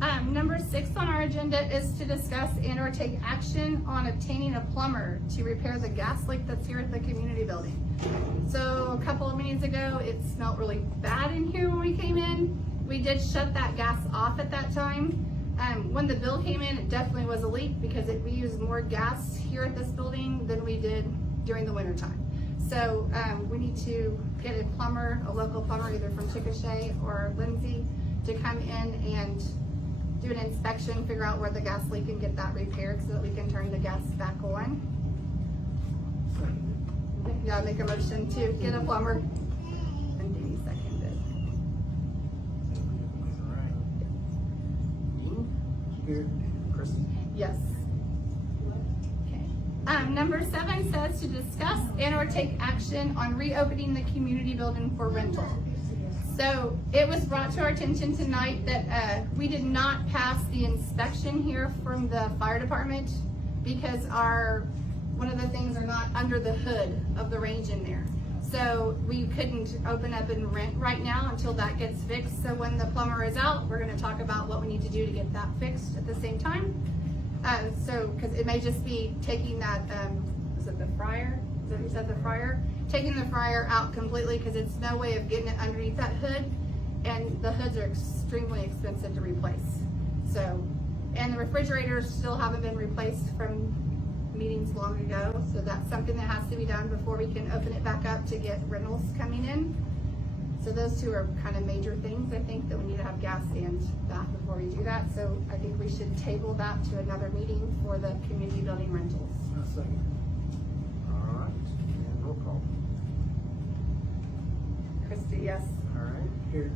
Number 6 on our agenda is to discuss and or take action on obtaining a plumber to repair the gas leak that's here at the community building. So a couple of meetings ago, it smelled really bad in here when we came in. We did shut that gas off at that time. When the bill came in, it definitely was a leak because we use more gas here at this building than we did during the winter time. So we need to get a plumber, a local plumber, either from Chickasha or Lindsay, to come in and do an inspection, figure out where the gas leak and get that repaired so that we can turn the gas back on. Yeah, make a motion to get a plumber. And Deanie seconded. Here, Chris. Yes. Okay. Number 7 says to discuss and or take action on reopening the community building for rental. So it was brought to our attention tonight that we did not pass the inspection here from the fire department because one of the things are not under the hood of the range in there. So we couldn't open up and rent right now until that gets fixed. So when the plumber is out, we're going to talk about what we need to do to get that fixed at the same time. So because it may just be taking that, is it the fryer? Is that what you said, the fryer? Taking the fryer out completely because it's no way of getting it underneath that hood, and the hoods are extremely expensive to replace. So, and the refrigerators still haven't been replaced from meetings long ago, so that's something that has to be done before we can open it back up to get rentals coming in. So those two are kind of major things, I think, that we need to have gas and bath before we do that. So I think we should table that to another meeting for the community building rentals. A second. All right, and roll call. Christie, yes. All right, here.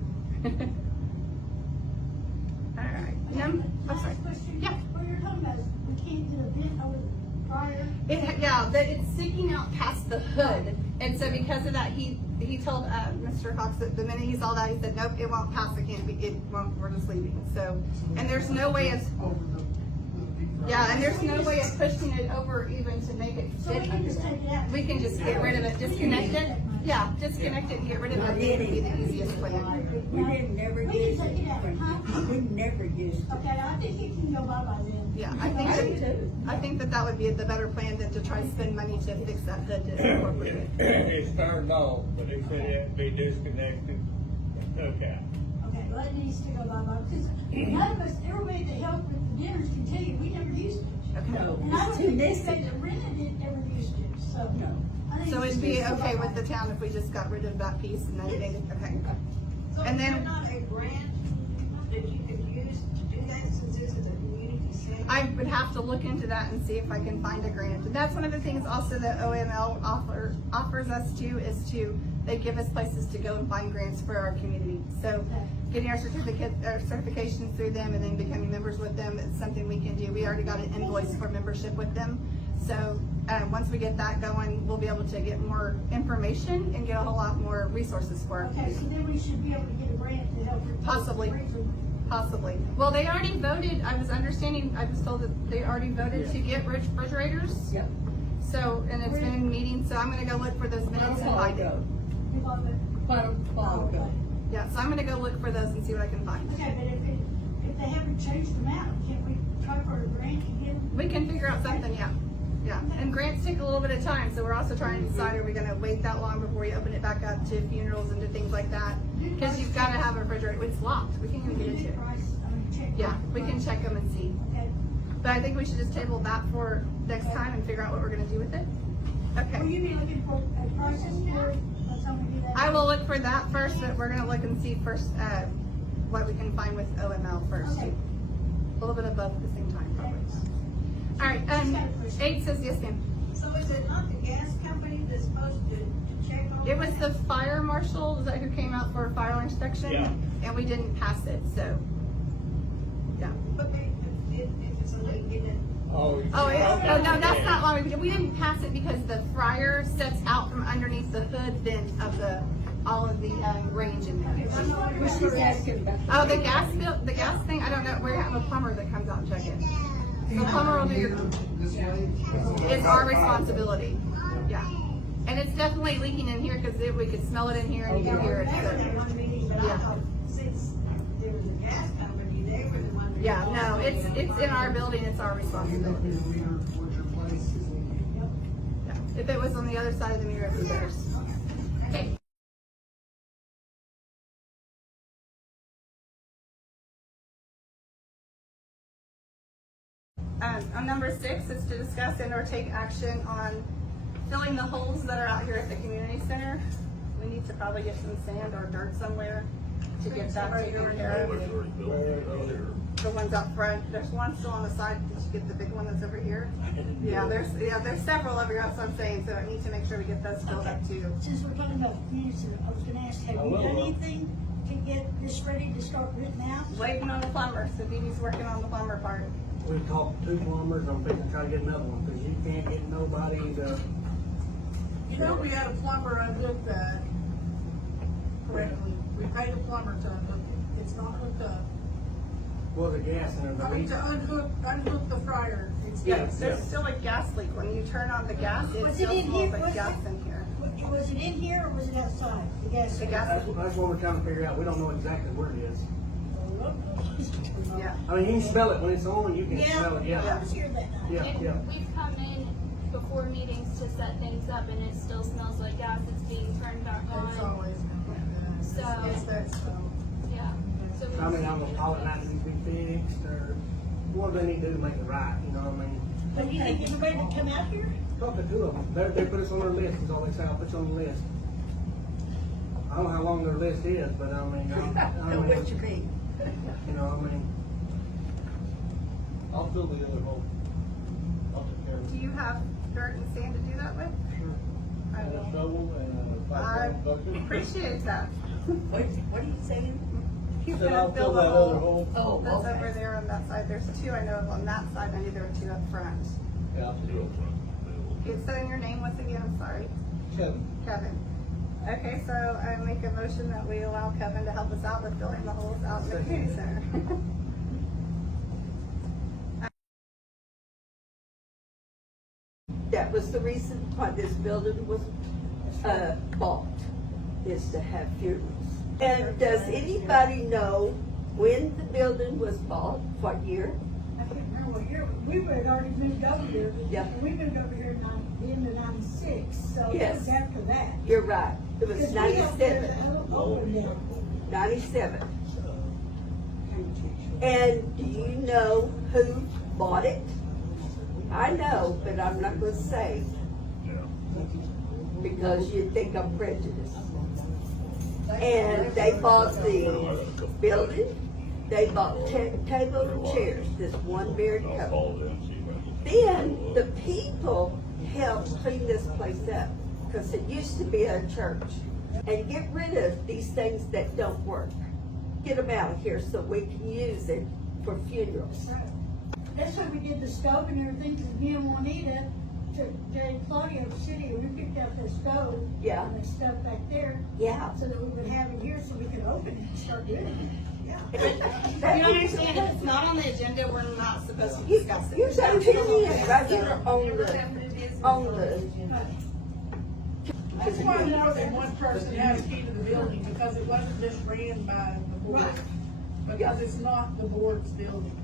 All right. I'm sorry. Yeah. What you're talking about is we can't do a vent over the fryer. It's sticking out past the hood, and so because of that, he told Mr. Hawks that the minute he saw that, he said, nope, it won't pass. It won't. We're just leaving. So, and there's no way of and there's no way of pushing it over even to make it So we fit can under just that. take it out. We can just get rid of it, disconnect it. Yeah, disconnect it and get rid of it. It would be the easiest plan. We didn't never We use can it. take it out, huh? We never used it. Okay, I think it can go by then. Yeah, I think that would be the better plan than to try to spend money to fix that hood to incorporate it. It's turned off, but it said it had to be disconnected and took out. Okay, well, it needs to go by, because none of us, everybody that helped with the dinners can tell you, we never used it. Okay. No, And I don't it's too think messy. anybody that rented it ever used it, so. No. I think So it's it'd be just okay go with the by. town if we just got rid of that piece and then made it, okay. So And is there then not a grant that you could use to do that since this is a community center? I would have to look into that and see if I can find a grant. And that's one of the things also that OML offers us too, is they give us places to go and find grants for our community. So getting our certifications through them and then becoming members with them is something we can do. We already got an invoice for membership with them. So once we get that going, we'll be able to get more information and get a whole lot more resources for our Okay, community. so then we should be able to get a grant to help. replace Possibly. the freezer. Possibly. Well, they already voted, I was told that they already voted to get refrigerators. Yep. So, and it's been in meetings, so I'm gonna go look for those minutes and find it. We've all been- Quite a while ago. Yeah, so I'm gonna go look for those and see what I can find. Okay, but if they haven't changed them out, can't we try for a grant to get them? We can figure out something, yeah. Yeah, and grants take a little bit of time, so we're also trying to decide, are we gonna wait that long before we open it back up to funerals and to things like that? Cause you've gotta have a refrigerator, it's locked, we can't even get into it. Yeah, we can check them and see. Okay. But I think we should just table that for next time and figure out what we're gonna do with it. Will Okay. you be looking for prices for it? By the time we do that? I will look for that first, but we're gonna look and see first, what we can find with OML first. Okay. A little bit above at the same time, probably. All right, 8 says yes, ma'am. So is it not the gas company that's supposed to check on It was that? the fire marshal, is that who came out for a fire inspection? Yeah. And we didn't pass it, so, yeah. But if it's a leak, it didn't. Oh, no, that's not why we didn't pass it because the fryer sets out from underneath the hood vent of all of the range in there. Well, she's asking about. Oh, the gas bill, the gas thing, I don't know, we have a plumber that comes out and check it. The plumber will do your, This way? it's our responsibility, yeah. And it's definitely leaking in here because we could smell it in here and you can hear it, They were so. that one meeting, but Yeah. I thought since there was a gas company, they were the one Yeah, no, it's in our building, it's our responsibility. Yeah. If it was on the other side of the mirror, it'd be theirs. Okay. On number 6 is to discuss and or take action on filling the holes that are out here at the community center. We need to probably get some sand or dirt somewhere to get that taken care of. The ones out front, there's one still on the side. Did you get the big one that's over here? Yeah, there's several over here. That's what I'm saying. So I need to make sure we get those filled up too. Since we're talking about the community center, I was gonna ask, have you done anything to get this ready to start written out? Waiting on the plumber. So Dee Dee's working on the plumber part. We talked to 2 plumbers, I'm thinking to try to get another one, because you can't get nobody to. You know, we had a plumber unhook that correctly. We paid a plumber to unhook it. It's not hooked up. Well, the gas in I mean, to unhook the fryer. It's Yeah, gas. there's still a gas leak. When you turn on the gas, it Was it still in smells here? like gas in here. Was it in here or was it outside? The gas. The gas That's what we're trying to figure out, we don't know exactly where it is. Yeah. I mean, you can smell it when it's on, you can smell it, Yeah, I yeah. was here that night. Yeah, And yeah. we've come in before meetings to set things up and it still smells like gas. It's being turned back It's on. always been like that. So- It's that stuff. Yeah. So we I mean, just I'm gonna need call it to not to be fixed, or what do they need to do to make it right, you know what I mean? But do you think anybody would come out here? Talk to 2 of them, they put us on their list, is all they say, I'll put you on the list. I don't know how long their list is, but I mean, I know what you mean. you know, I mean, I'll fill the other hole. I'll take care of Do it. you have dirt and sand to do that with? I And a will. shovel and a I 5-gallon bucket. appreciate that. What are you saying? He's Said gonna I'll fill fill the that other hole. hole. Oh, That's okay. over there on that side. There's 2 I know of on that side. I knew there were 2 up front. Yeah, I'll do it. It's saying your name once again. I'm sorry. Kevin. Kevin. Okay, so I make a motion that we allow Kevin to help us out with filling the holes out in the community center. That was the reason why this building was, bought, is to have funerals. And does anybody know when the building was bought, what year? I can't remember what year, we had already moved over here. Yeah. We moved over here in the end of '96, so it Yes. was after that. You're right, it was Because we helped build 97, the whole building. 97. And do you know who bought it? I know, but I'm not gonna say. Because you think I'm prejudiced. And they bought the building, they bought table and chairs, this one very couple. Then the people helped clean this place up, because it used to be a church. And get rid of these things that don't work. Get them out of here so we can use it for funerals. That's why we did the stove and everything, because me and Juanita, Jerry Claudia of the city, we picked out the stove. Yeah. And the stuff back there. Yeah. So that we would have it here so we could open it and start doing it. Yeah. You don't understand, if it's not on the agenda, we're not supposed to You discuss it. you say it is right here on the. That's why more than one person has a key to the building, because it wasn't just ran by the board. Because it's not the board's building.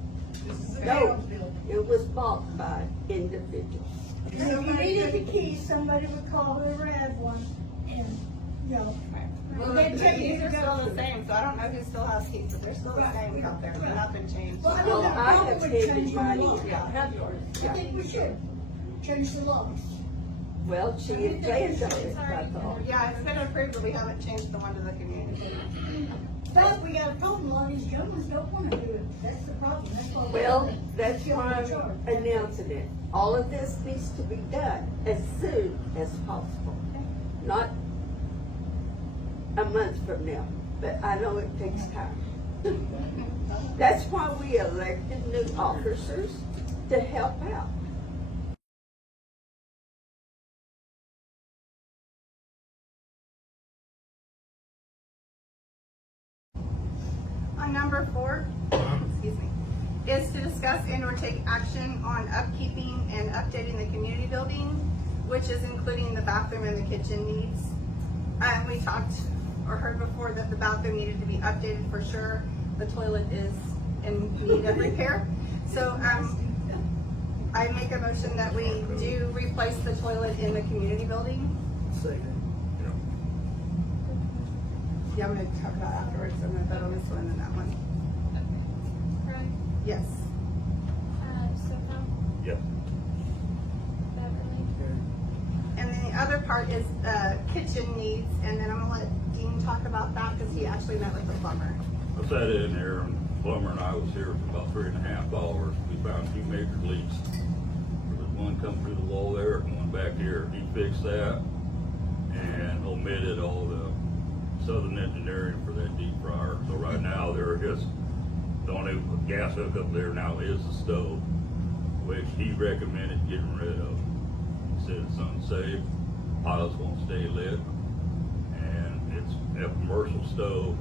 This is the No, town's building. it was bought by individuals. And if you needed the key, somebody would call whoever had one and, you know. Well, they'd the tell you keys who are to still go the to. same, so I don't know who still has keys, but they're still the same out there, nothing changed. Well, I Well, don't have a I problem have with handed changing the mine law. in. I think we should change the laws. Well, she had changed it, I thought. Yeah, it's been approved, but we haven't changed the one to the community. But we got a problem, a lot of these young ones don't wanna do it, that's the problem, that's why. Well, that's Feel why in charge. I'm announcing it. All of this needs to be done as soon as possible. Not a month from now, but I know it takes time. That's why we elected new officers to help out. On number 4, excuse me, is to discuss and or take action on upkeeping and updating the community building, which is including the bathroom and the kitchen needs. We talked or heard before that the bathroom needed to be updated for sure. The toilet is in need of repair. So, I make a motion that we do replace the toilet in the community building. Yeah, I'm gonna talk about it afterwards, I'm gonna vote on this one and that one. Right, Yes. Soto, Yep. Beverly. And then the other part is, kitchen needs, and then I'm gonna let Dean talk about that, cause he actually met with the plumber. I sat in there and plumber and I was here for about 3.5 hours. We found 2 major leaks. There was one come through the wall there and one back here. He fixed that and omitted all the southern engineering for that deep fryer. So right now they're just, the only gas hookup there now is the stove, which he recommended getting rid of. He said it's unsafe, pilots won't stay lit, and it's a commercial stove.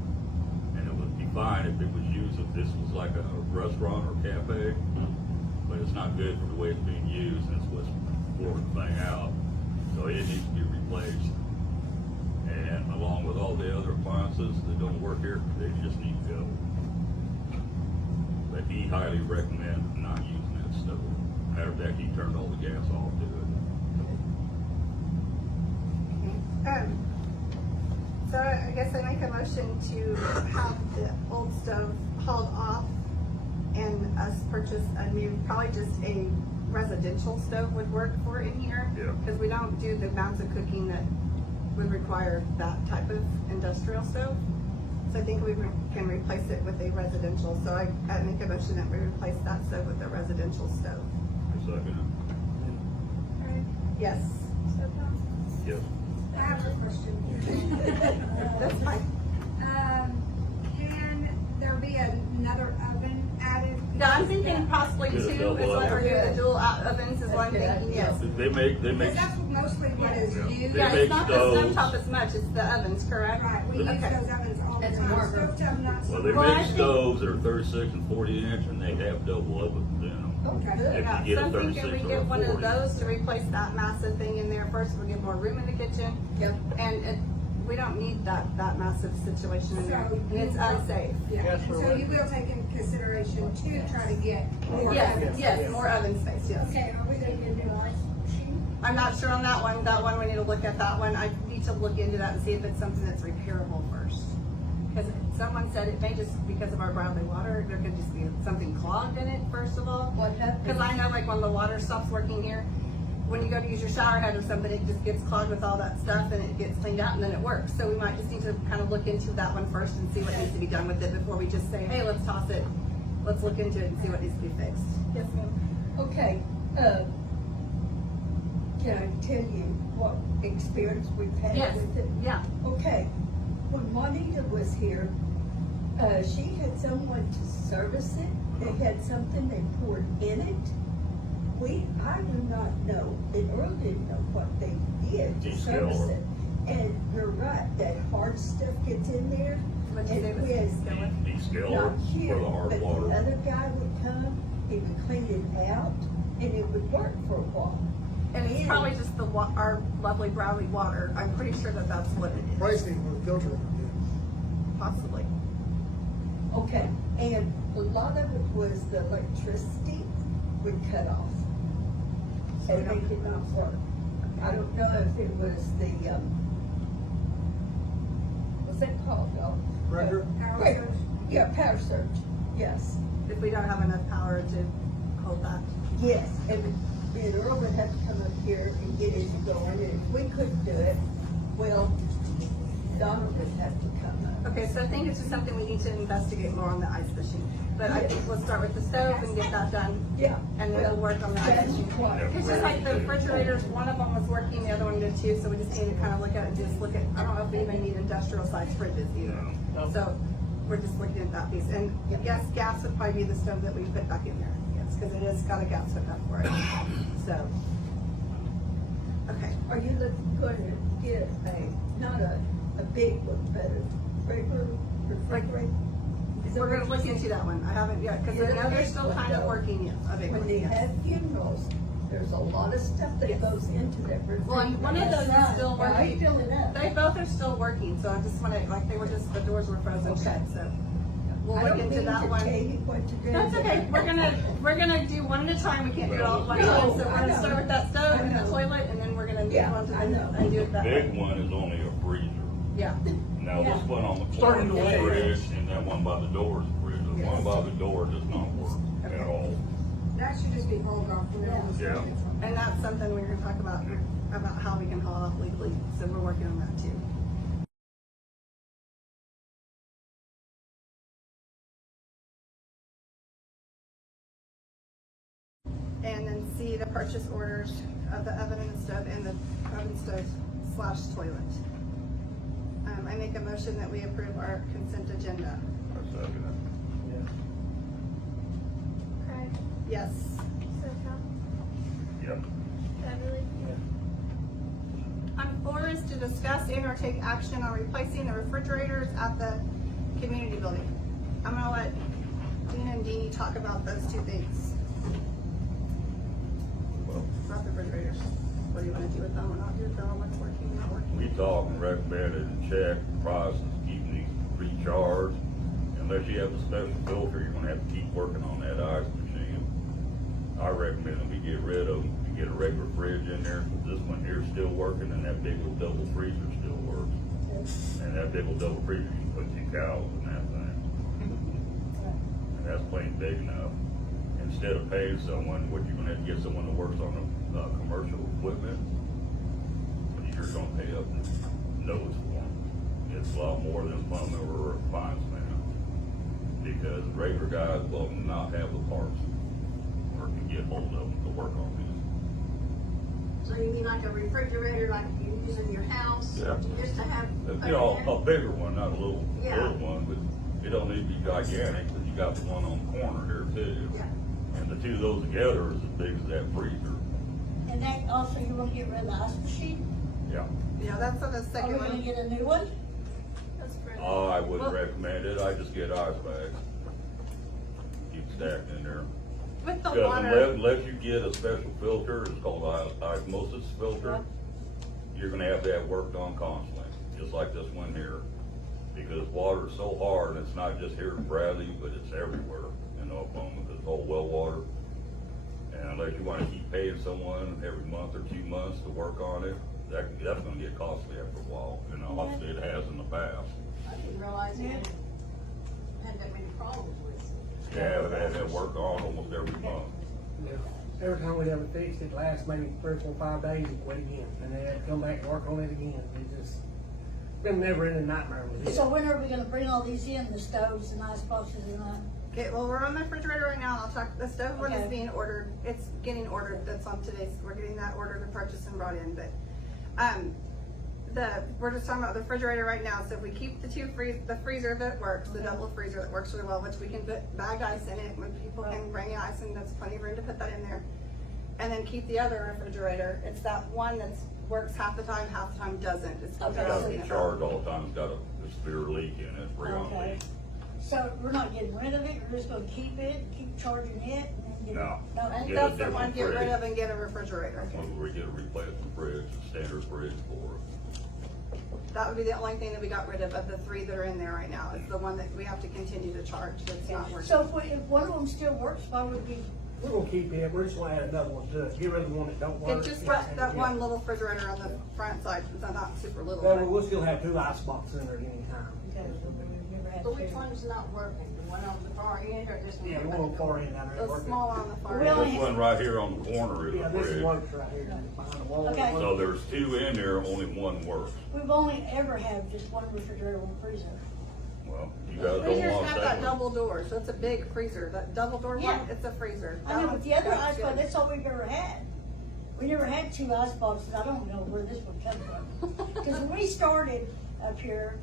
And it would be fine if it was used, if this was like a restaurant or cafe, but it's not good for the way it's being used, and it's what's pouring the thing out. So it needs to be replaced. And along with all the other appliances that don't work here, they just need to go. But he highly recommends not using that stove. Matter of fact, he turned all the gas off to it. So I guess I make a motion to have the old stove hauled off and us purchase a new, probably just a residential stove would work for in here. Yeah. Cause we don't do the amounts of cooking that would require that type of industrial stove. So I think we can replace it with a residential, so I make a motion that we replace that stove with a residential stove. I second Right, Yes, Soto. it. Yes. I have a question. that's fine. Can there be another oven added? No, I'm thinking possibly two Good is double what we're oven. doing, the dual ovens is what I'm thinking, yes. They make, Because that's mostly what is Yeah. used. They Yeah, make it's not the stoves. stovetop as much, it's the ovens, correct? Right, we use Okay. those ovens all the That's time. more. Stovetop, not so Well, they Well, I make think- stoves that are 36 and 40 inch, and they have double ovens in them. Okay. If Yeah, you get so a I'm thinking 36 we or a get one of 40. those to replace that massive thing in there first, we'll get more room in the kitchen. Yep. And we don't need that massive situation in there, So and it's unsafe. Yeah, Yes, and for so what? you will take into consideration to try to get more Yes, ovens. yes, more oven space, yes. Okay, are we gonna get a new ice machine? I'm not sure on that one we need to look at that one, I need to look into that and see if it's something that's repairable first. Cause someone said it may just, because of our Bradley water, there could just be something clogged in it, first of all. What happened? Cause I know like when the water stops working here, when you go to use your shower head or something, it just gets clogged with all that stuff and it gets cleaned out and then it works. So we might just need to kind of look into that one first and see what needs to be done with it before we just say, hey, let's toss it. Let's look into it and see what needs to be fixed. Yes, ma'am. Okay, can I tell you what experience we've had Yes, with it? yeah. Okay, when Juanita was here, she had someone to service it, they had something they poured in it. I do not know, and Earl didn't know what they did to service Descaler. it. And you're right, that hard stuff gets in there, What'd you say and was with, descaler? Descaler not for here, the hard but the water. other guy would come, he would clean it out, and it would work for a while. And it's Yeah. probably just our lovely Bradley water. I'm pretty sure that that's what it is. Pricing with filter again. Possibly. Okay, and a lot of it was the electricity would cut off. And make it not work. I don't know if it was the, what's that called, y'all? Breaker? Power Breaker. surge. Yeah, power surge, yes, If we don't have enough power to hold that. yes, and Earl would have to come up here and get it going, and if we couldn't do it, well, Donna would have to come up. Okay, so I think it's just something we need to investigate more on the ice machine. But I think we'll start with the stove and get that done. Yeah. And then we'll work on the ice That's machine. what. It's just like the refrigerators, one of them was working, the other one did too, so we just need to kind of look at it, just look at, I don't know if we even need industrial size fridges either. No. So we're just looking at that piece. And yes, gas would probably be the stove that we put back in there, yes, because it has got a gas hookup for it. So, okay. Are you going to get not a big one, but a regular refrigerator? Is We're that gonna what look you into said? that one. I haven't yet, because I know they're still kind of working, yes, a big When one, they yes. have funerals, there's a lot of stuff that goes into that refrigerator. Well, and one of those is still Now, I working. fill it up. They both are still working, so I just wanna, like, they were just, the doors were frozen shut, so. we'll I look don't into mean that to one. tell you what to do. That's okay, we're gonna do one at a time, we can't do it all at one time, so we're I gonna know. start with that stove and I the know. toilet, and then we're gonna move Yeah, on to I know. and do it that way. Big one is only a freezer. Yeah, Now, this one on the corner Starting is to a weigh. fridge, and that one by the door is a fridge. The one by the door does not work at all. That should just be hauled off whenever it's Yeah. ready. and that's something we're gonna talk about how we can haul off legally, so we're working on that too. And then see the purchase orders of the oven and the stove and the oven stove / toilet. I make a motion that we approve our consent agenda. I second Craig, Yes. Soto, it. Yep. Beverly, On 4 is to discuss and or take action on replacing the refrigerators at the community building. I'm gonna let Dina and Deanie talk about those two things. About the refrigerators. What do you wanna do with them or not do with them, what's working, not working? We talked and recommended and checked the prices, keeping these recharged. Unless you have a special filter, you're gonna have to keep working on that ice machine. I recommend that we get rid of them, we get a regular fridge in there, this one here's still working, and that big old double freezer still works. And that big old double freezer, you can put 2 cows in that thing. And that's plain big enough. Instead of paying someone, what you're gonna have to get someone that works on the, commercial equipment, you're gonna pay up nose for them. It's a lot more than a plumber or a fine man. Because regular guys will not have the parts or can get hold of them to work on these. So you mean like a refrigerator, like you use in your house? Yeah. Just to have. You know, a bigger one, not a little Yeah. one, but it don't need to be gigantic, because you got the one on the corner here too. Yeah. And the two of those together is as big as that freezer. And that also, you wanna get rid of the ice machine? Yeah. Yeah, that's on the Are we second gonna one. get a new one? that's for I wouldn't recommend it, I just get ice bags. Keep stacked in there. With the Because water, unless you get a special filter, it's called osmosis filter, you're gonna have that worked on constantly, just like this one here. Because water is so hard, and it's not just here in Bradley, but it's everywhere in Oklahoma, because it's all well water. And unless you wanna keep paying someone every month or 2 months to work on it, that's gonna get costly after a while, and obviously it has in the past. I didn't realize it had that many problems with it. Yeah, but they have that work on almost every month. Yeah. Every time we have it fixed, it lasts maybe 3 or 4, 5 days and quit again, and they have to come back and work on it again. It just, been a never-ending nightmare with it. So when are we gonna bring all these in, the stoves and ice boxes and that? okay, well, we're on the refrigerator right now, I'll talk, the stove one is Okay. being ordered, it's getting ordered, that's on today's, we're getting that ordered and purchased and brought in, but, we're just talking about the refrigerator right now, so if we keep the freezer that works, the double freezer that works really well, which we can put bagged ice in it, when people can bring in ice, and there's plenty of room to put that in there. And then keep the other refrigerator, it's that one that's works half the time doesn't, it's. Okay. It's gotta be charged all the time, it's got a severe leak in it, freon Okay. leak. So we're not getting rid of it, we're just gonna keep it, keep charging it, and then get. No. I think Get a that's the one, different get rid fridge. of and get a refrigerator. When we get a replacement fridge, a standard fridge for it. That would be the only thing that we got rid of the 3 that are in there right now, it's the one that we have to continue to charge, that's not working. So if one of them still works, why would we? We're gonna keep it, we're just gonna add another one to it, get rid of the one that don't work. It just that one little refrigerator on the front side, it's not super little. Well, but- we'll still have 2 ice boxes in there at any time. Okay, so we've never had. But which one's not working? The one on the far end or this one? Yeah, the one on the far end down there. The working. small one on the far We end. only- This one right here on the corner is Yeah, a this fridge. works right here, behind the wall. Okay. So there's 2 in there, only one works. We've only ever had just one refrigerator, one freezer. Well, you guys don't Freezers want have that that one. double door, so it's a big freezer, that double door one, Yeah. it's a freezer. I That know, one's- but the other that's ice box, good. that's all we've ever had. We never had 2 ice boxes, I don't know where this one comes from. Cause when we started up here,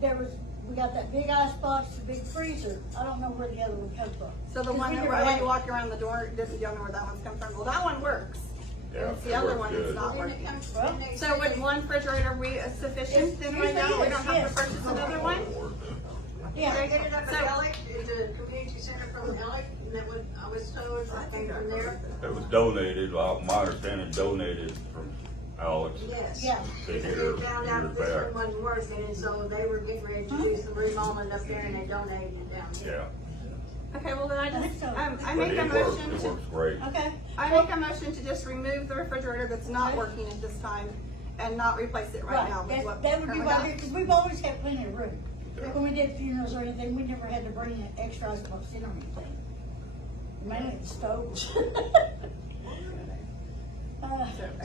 we got that big ice box, the big freezer, I don't know where the other one comes from. So the 'Cause one we that never right when had you it. walk around the door, you don't know where that one's come from, well, that one works. Yeah, And it's the it other works one good. that's not Then it working. comes, Well, then they So say would they- one refrigerator be sufficient then right now, we don't have to Yes. purchase another one? Yeah. They get it up So- at Ellick, at the community center from Ellick, and that what I was told, I came from there. It was donated, my understanding donated from Alex. Yes. Yeah. They They here found years out this back. one wasn't working, and so they were getting ready to do some remodeling up there, and they donated it down here. Yeah. Okay, well then I think just, so. I But make a it works, motion it to, works great. Okay. I make a motion to just remove the refrigerator that's not Okay. working at this time and not replace it right now with what. That would be currently why, got. because we've always had plenty of room. Like when we did funerals or anything, we never had to bring an extra icebox in or anything. Mainly the stoves.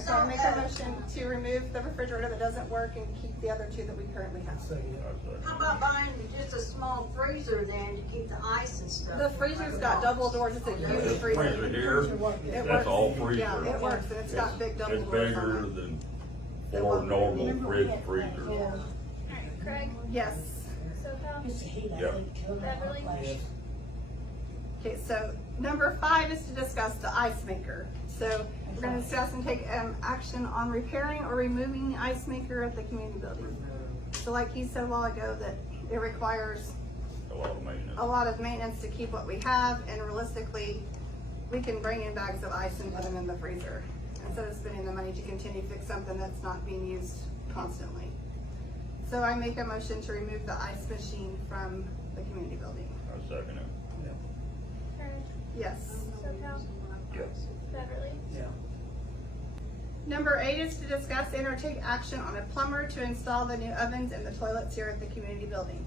So I make a motion to remove the refrigerator that doesn't work and keep the other two that we currently have. Second it. How about buying just a small freezer then to keep the ice and stuff? The freezer's got double doors, it's a huge This freezer. freezer here, It that's works. all freezer. Yeah, it works, and it's got big double It's doors bigger on it. than four normal Remember we fridge had- freezers. Yeah. Craig, Yes. SoCal, Just the heat, I Yep. think, killed that Beverly? last year. Okay, so number 5 is to discuss the ice maker. So we're gonna discuss and take action on repairing or removing the ice maker at the community building. So like he said a while ago, that it requires A lot of maintenance. a lot of maintenance to keep what we have, and realistically, we can bring in bags of ice and put them in the freezer instead of spending the money to continue to fix something that's not being used constantly. So I make a motion to remove the ice machine from the community building. I second it. Craig, Yes. SoCal, Yes. Beverly, Yeah. Number 8 is to discuss and or take action on a plumber to install the new ovens and the toilets here at the community building.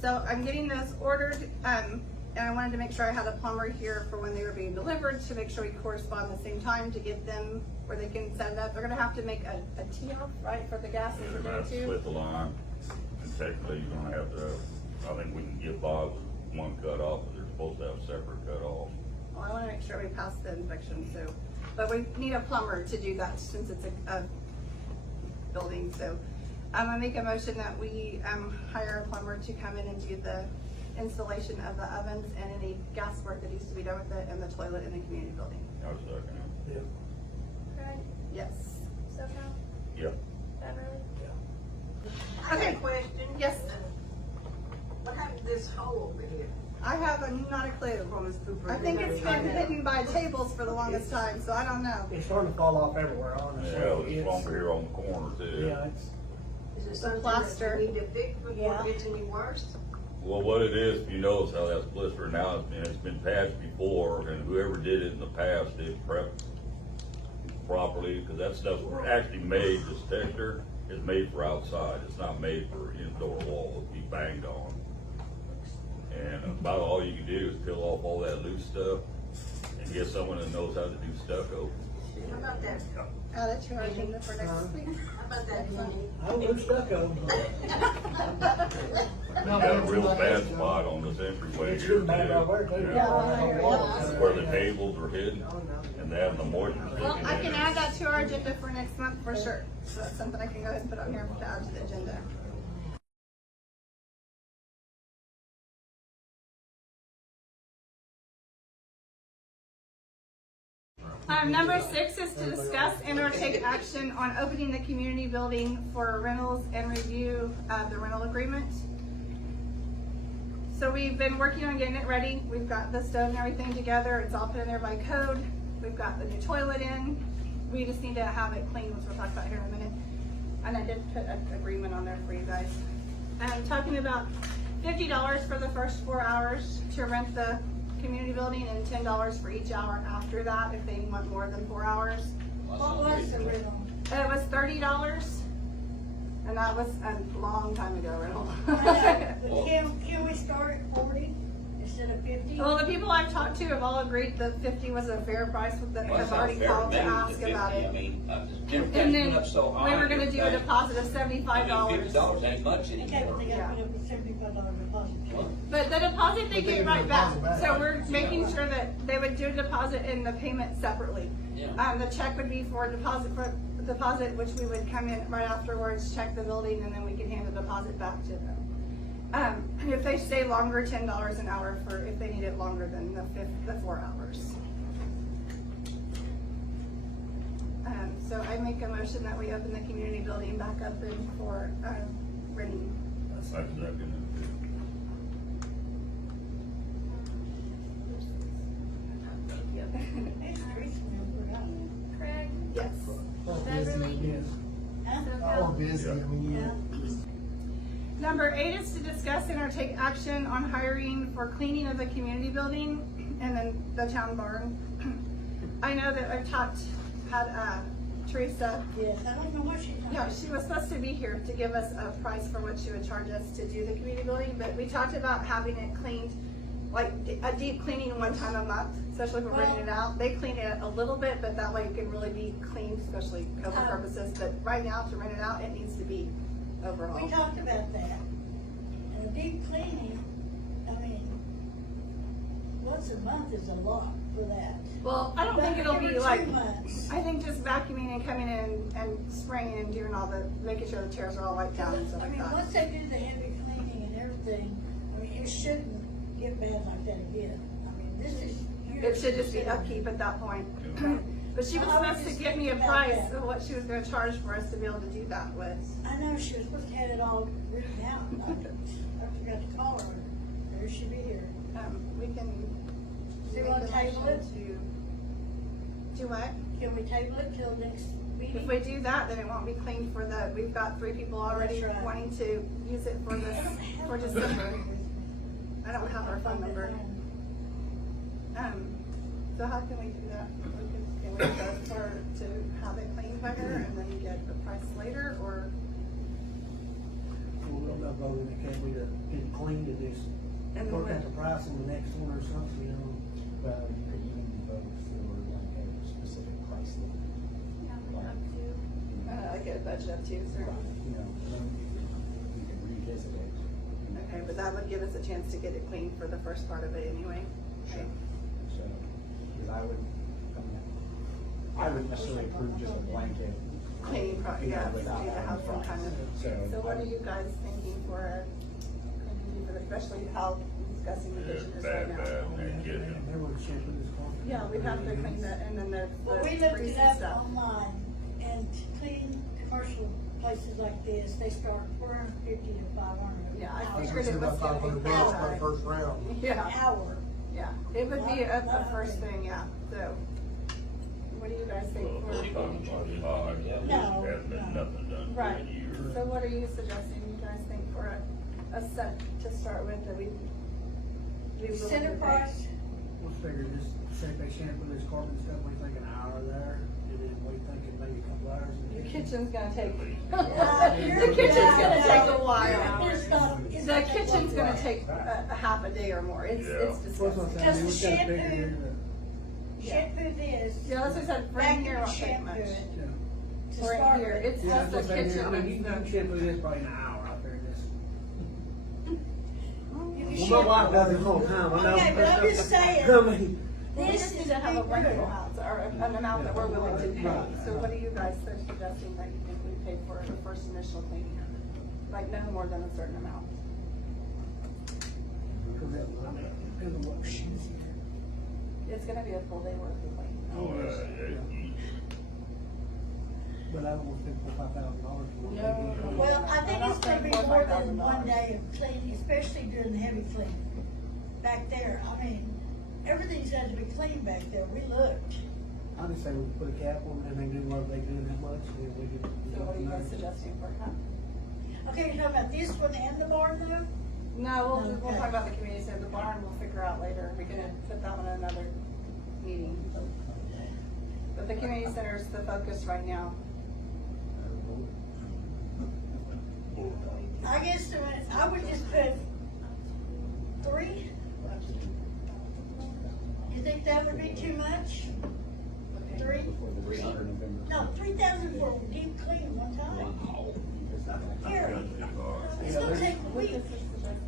So I'm getting those ordered, and I wanted to make sure I had a plumber here for when they were being delivered to make sure we correspond the same time to get them where they can set it up. They're gonna have to make a tee off, right, for the gas You're that gonna we're have doing to too? split the line, and technically you're gonna have to, I think we can get by with one cut off, but they're supposed to have separate cut off. Well, I wanna make sure we pass the inspection, so, but we need a plumber to do that since it's a building, so. I make a motion that we, hire a plumber to come in and do the installation of the ovens and any gas work that needs to be done with it and the toilet in the community building. I second it. Yeah. Craig, Yes. SoCal, Yep. Beverly, I have Okay. a question. Yes. What happened to this hole over here? I have not a clue. I think it's been hidden by tables for the longest time, so I don't know. It's starting to fall off everywhere, honestly. Yeah, there's It's- one here on the corner too. Yeah, it's, Is it something plaster. that we need to fix before Yeah. it gets any worse? Well, what it is, if you notice how that's blistered now, and it's been patched before, and whoever did it in the past did prep properly, because that stuff's actually made, this texture is made for outside, it's not made for indoor wall to be banged on. And about all you can do is peel off all that loose stuff and get someone that knows how to do stucco. How about that? Add it to our agenda for next week. How about that money? I don't do stucco. Got a real bad spot on this entryway It's here too bad out there, too. Yeah. where the tables are hidden, and they have the moisture Well, sticking I in can it. add that to our agenda for next month for sure. So that's something I can go ahead and put on here to add to the agenda. Number 6 is to discuss and or take action on opening the community building for rentals and review the rental agreement. So we've been working on getting it ready. We've got the stove and everything together. It's all put in there by code. We've got the new toilet in. We just need to have it cleaned, which we'll talk about here in a minute. And I did put an agreement on there for you guys. I'm talking about $50 for the first 4 hours to rent the community building and $10 for each hour after that if they want more than 4 hours. What was the rental? It was $30, and that was a long time ago rental. Can we start at 40 instead of 50? Well, the people I've talked to have all agreed that 50 was a fair price, that have already called to ask about it. And then we were gonna do a deposit of $75. $50 ain't much Okay, but anymore. they gotta put up a $75 deposit. But the deposit they But they get get right the back, deposit back. so we're making sure that they would do a deposit and the payment separately. Yeah. The check would be for deposit, which we would come in right afterwards, check the building, and then we can hand the deposit back to them. And if they stay longer, $10 an hour for, if they need it longer than the 4 hours. So I make a motion that we open the community building back up and for, renting. I second it. Hey, Teresa, remember that? Craig, Yes. Beverly, Yes. busy, I mean, Number 8 is to discuss and or take action on hiring for cleaning of the community building and then the town barn. I know that I've had Teresa. Yes, I don't know what she's doing. Yeah, she was supposed to be here to give us a price for what she would charge us to do the community building, but we talked about having it cleaned, like a deep cleaning one time a month, especially if we're renting it out. They clean it a little bit, but that way it can really be cleaned, especially COVID purposes. But right now, to rent it out, it needs to be overhauled. We talked about that. And a deep cleaning, I mean, once a month is a lot for that. Well, I don't think it'll be Every like, 2 months. I think just vacuuming and coming in and spraying and doing all the, making sure the chairs are all wiped down and stuff I like mean, that. once they do the heavy cleaning and everything, I mean, it shouldn't get bad like that again. I mean, this is. It should just be upkeep at that point. But she was supposed to give me a price of what she was gonna charge for us to be able to do that with. I know she was supposed to have it all written out. I forgot to call her. There she be here. We can. Do you make wanna a table motion it? Do what? Can we table it till next If meeting? we do that, then it won't be cleaned for we've got 3 people already That's right. wanting to use it for for December. I don't have her phone number. So how can we do that? Can we go to have it cleaned by her and then get the price later, or? we don't know, voting, it can't be to get it cleaned and just And then work what- out the price in the next one or something, you know. Well, you could even vote for like a specific price limit. I get a budget up too, sir. You know, you can revisit it. Okay, but that would give us a chance to get it cleaned for the first part of it anyway. Sure. So, because I wouldn't necessarily approve just a blanket. Cleaning, you know, yeah, without need to have some price. kind of. So what are you guys thinking for especially how discussing the kitchen is right now? They were shit with this car. Yeah, we'd have to clean that, and then there's Well, we the looked grease it and up stuff. online, and to clean commercial places like this, they start $450 to $500. Yeah, I an figured it was gonna be $500 for the that. first round. Yeah, hour. yeah, it would be a Not first big. thing, yeah, so. What do you guys think for? No, Hasn't been no. nothing done for Right, a year. so what are you suggesting, you guys think for a set to start with, that we? Center price, We'll figure this, say if they shampoo this carpet and stuff, we think an hour there, and then we thinking maybe a couple hours. in The kitchen's gonna take, you're- the kitchen's gonna take a It's while. not- it's The not that kitchen's long. gonna take a half a day or more, it's That's what I'm disgusting. saying, we Because gotta the figure it out. Shampoo this. Yeah, that's what I said, right here vacuum won't take shampoo much. it Yeah. to Right start here, with. it's Yeah, just the that's what I'm saying. kitchen. I mean, you can shampoo this probably in an hour out there, this. You can Well, my wife does it all the time, I know. Okay, but I'm just saying, I mean, We this just is need to have a big rental room. house, or an amount that we're willing to pay, so what are you guys suggesting that you think we pay for the first initial cleaning of it? Like no more than a certain amount? because it, I mean, it depends on what she's here. It's gonna be a full day worth of cleaning. But I don't want to spend $5,000 for it. Well, I think I'm it's not gonna be saying more $4,000. than one day of cleaning, especially during the heavy cleaning. Back there, I mean, everything's got to be clean back there, we looked. I just say we put a cap on it and they do what they do that much, and we can. So what are you guys suggesting for that? Okay, you're talking about this one and the barn though? No, we'll Okay. talk about the community center, the barn we'll figure out later, we can put that one in another meeting. But the community center is the focus right now. I guess I would just put 3. You think that would be too much? 3? No, 3,000 for a deep clean one time. Here, it's gonna take a week.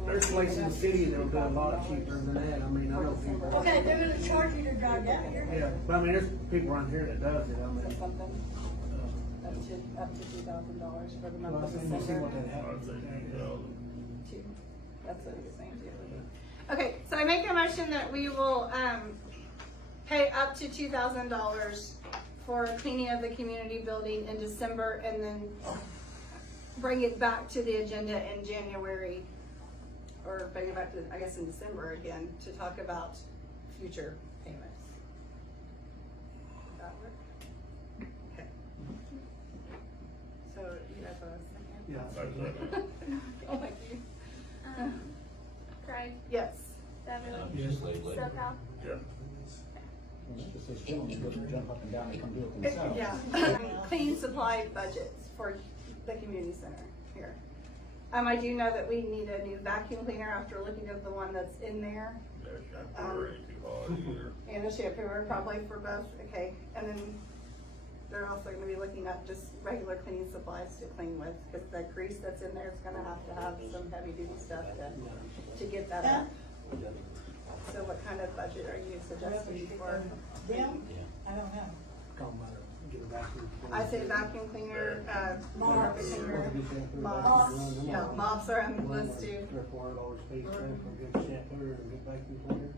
There's places in the city that'll do a lot cheaper than that, I mean, I know people. Okay, they're gonna charge you to drive down here. Yeah, but I mean, there's people around here that does it, I So mean. something up to $2,000 for the month Well, I of think we'll see December. what that happens. Two. That's what he's saying too. Okay, so I make a motion that we will, pay up to $2,000 for cleaning of the community building in December, and then bring it back to the agenda in January, or bring it back to, I guess, in December again, to talk about future payments. Does that work? Okay. So you guys want to Yeah. That's it. Oh, thank you. Craig, Yes. Beverly, Just lately. SoCal. Yeah. If they still don't jump up and down, they come do it themselves. Yeah. Clean supply budgets for the community center here. I do know that we need a new vacuum cleaner after looking at the one that's in there. Yeah, shampoo ain't too hot either. And a shampooer probably for both, okay. And then they're also gonna be looking at just regular cleaning supplies to clean with, because the grease that's in there is gonna have some heavy duty stuff to get that up. So what kind of budget are you suggesting for? Them? I don't know. Talking about it, get a vacuum. I say vacuum cleaner, carpet cleaner, Mops. mops, yeah, mops are on the list too. $300 or $400 a piece, for a good shampoo and a good vacuum cleaner.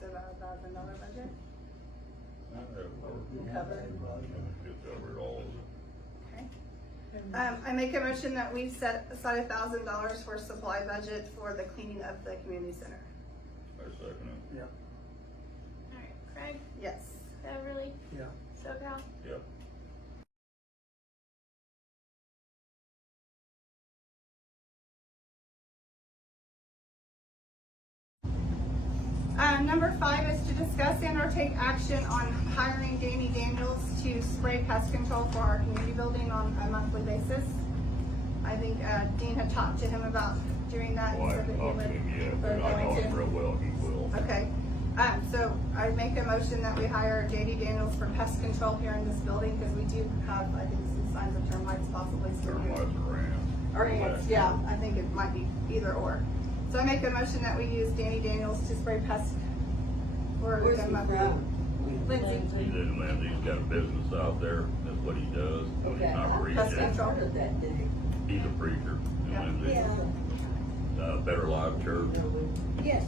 So about $1,000 budget. Covered. Covered. Just covered all of it. Okay. I make a motion that we set aside $1,000 for supply budget for the cleaning of the community center. I second it. Yeah. Alright, Craig, Yes. Beverly, Yeah. SoCal. Yep. Number 5 is to discuss and or take action on hiring Danny Daniels to spray pest control for our community building on a monthly basis. I think Dean had talked to him about doing that. Well, I He said that he talked to would- him, yeah, or but I know going him to. real well, he will. Okay, so I make a motion that we hire Danny Daniels for pest control here in this building, because we do have, I think, some signs of termites possibly still Termites here. and rams. Or ants, yeah, I think it might be either or. So I make a motion that we use Danny Daniels to spray pest for Where's he them up. from? Lindsay, He's in Lindsay, he's got a business out there, that's what he does. When Okay, he's not I've Pest preaching, control. heard of that dude. he's a preacher in Yeah. Lindsay. Yeah, Better Life Church. yes.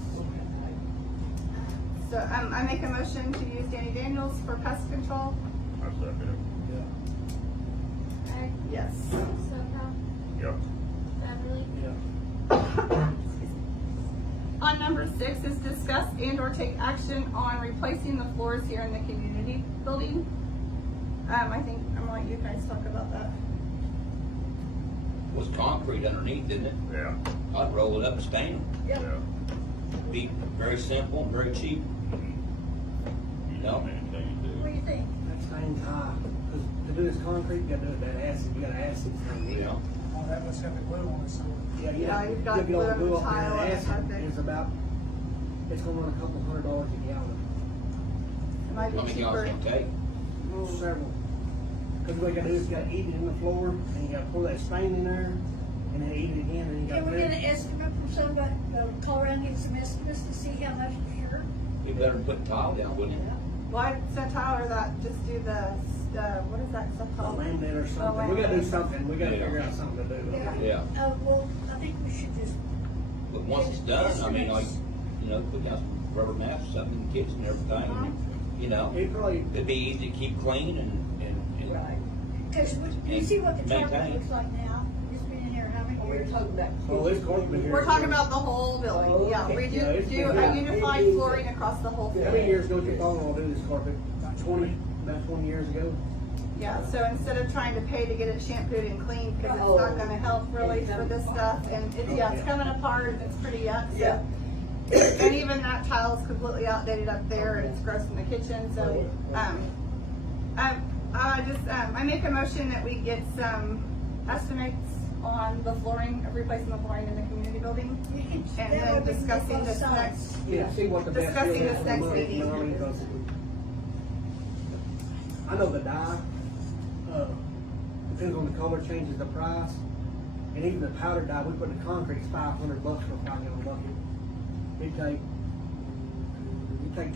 so I make a motion to use Danny Daniels for pest control. I second Craig, Yes. SoCal. it. Yep. Beverly, Yeah. On number 6 is discuss and or take action on replacing the floors here in the community building. I think I'm gonna let you guys talk about that. Was concrete underneath, didn't it? Yeah. I'd roll it up and stain them. Yeah. Be very simple and very cheap. You No. know, anything you What do you think? That stain's high, cause to do this concrete, you gotta do it that acid, you got acid stain. You know? Oh, that must have the glue on it, so. Yeah, Yeah, you've got you glue on the glue up there, tile and the acid carpet. is about, it's gonna run a couple $100 a gallon. It might How be many gallons cheaper. can it take? Several. Cause what you gotta do is you gotta eat it in the floor, and you gotta pour that stain in there, and then eat it again, and you Can gotta. we get an estimate from somebody, call around and get some estimates to see how much for sure? You better put tile down, wouldn't you? Why send Tyler that, just do the, what is that stuff A called? laminate or something, we gotta do something, we gotta Yeah. figure out something to do. Yeah. Well, I think we should just, But once it's done, I mean, like, you know, put down some rubber mats or something in the kitchen and everything, and, you know? It probably, It'd be easy to keep clean and Right. cause you see what the carpet Maintain. looks like now, it's been in here how many We're years? talking about. oh, this carpet here. We're talking about the whole building, yeah, we Yeah, it's do been a done. unified flooring across the whole How many thing. years ago did your father-in-law do this carpet? About 20 years ago? Yeah, so instead of trying to pay to get it shampooed and cleaned, because it's not gonna help really for this stuff, and it's, yeah, it's coming apart, and it's pretty yuck, so. Yeah. And even that tile is completely outdated up there, and it's gross in the kitchen, so, I make a motion that we get some estimates on the flooring, of replacing the flooring in the community building. And That then would be discussing both this sides. next, Yeah, see what the best Discussing deal is this for the next money, meeting. you know what I mean? 'Cause I know the dye, depends on the color, changes the price. And even the powder dye, we put in the concrete, it's $500 for a 5-gallon bucket. It'd take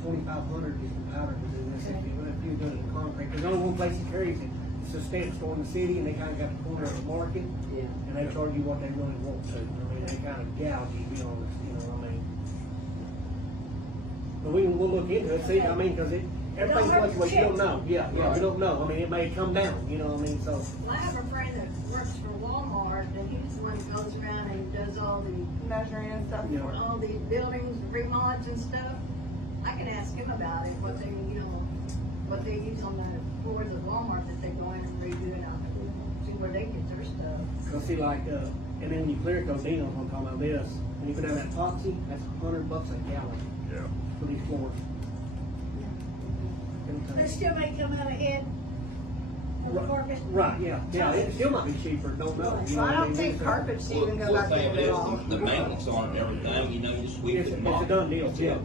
2,500 just the powder to do this, if you do it in concrete. There's only one place that carries it, it's a stamp store in the city, and they kinda got the corner of the market. Yeah. And they charge you what they really want to, I mean, they kinda gouge you, you know what I mean? But we'll look into it, see, I mean, cause everything fluctuates, you don't know, yeah, we don't know, I mean, it may come down, you know what I mean, so. I have a friend that works for Walmart, and he's the one that goes around and does all the, measuring and stuff. Yeah. all the buildings, remodels and stuff. I can ask him about it, what they, what they use on the floors of Walmart that they go in and redo it out. see where they get their stuff. Cause see like, and then when you clear coat, Dino's gonna talk about this, when you put down that epoxy, that's $100 a gallon Yeah. for these floors. They still may come out ahead of the carpet. Right, yeah, it still might be cheaper, don't know. You know So I what don't mean? think carpet should even go Well, back the thing in the is, wall. the maintenance on it and everything, you know, you just sweep It's it a and mop it. done deal, yeah.